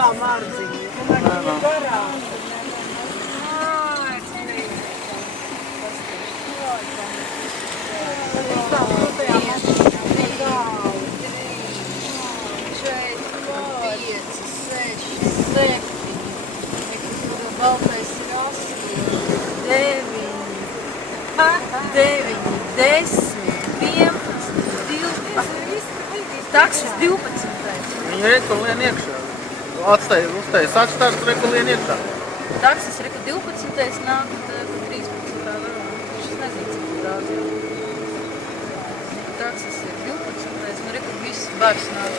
tā mardziņa. Man viņa garās. Baltais ir 8, 9, 10, 11, 12. Taksis 12. Viņa reku lien iekšā. Uztais atstāst reku lien iekšā. Taksis reku 12. nāk, tad 13. vēl. Es nezinu, cik daudz jau. Taksis ir 12. Un reku viss bars nāk.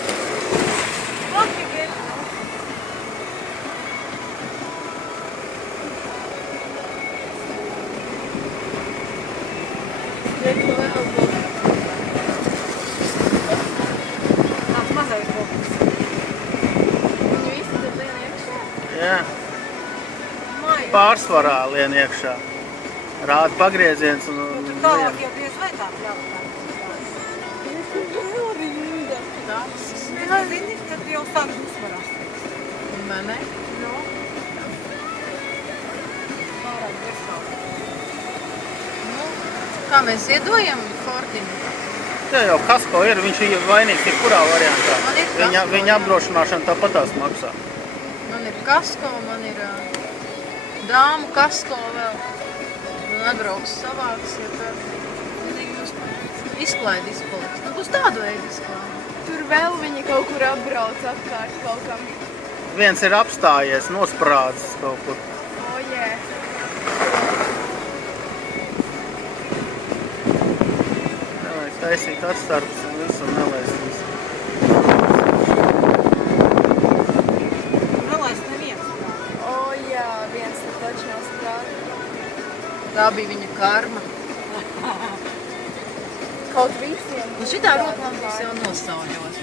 Reku vēl būs. Tāds mazais boks. Viņi visi tad lien iekšā. Jā. Pārsvarā lien iekšā. Rāda pagrieziens un Tālāk jau diez vai tā pļautā. Taksis. Nezini, tad jau sāk uzvarās. Vai ne? No. Pārāk virsāk. Kā mēs ziedojam Fortinu? Jā, jau kasko ir, viņš ir vainīgs ir kurā variantā. Man ir kasko, Viņa jā. apdrošināšana tāpatās maksā. Man ir kasko, man ir dāmu kasko vēl. Man atbrauks savāks, ja tā izklaidi izpaliks. Nu, būs tādu veidu izklaidi. Tur vēl viņi kaut kur apbrauc apkārt kaut kam. Viens ir apstājies, nosprādzis kaut kur. O, jē. Nevajag taisīt atstarpus un visu un nelaist visu. Nelaist neviens. O, jā, viens te taču nav strādā. Tā bija viņa karma. Kaut visiem. Un šitā roklampas jau nosauļos.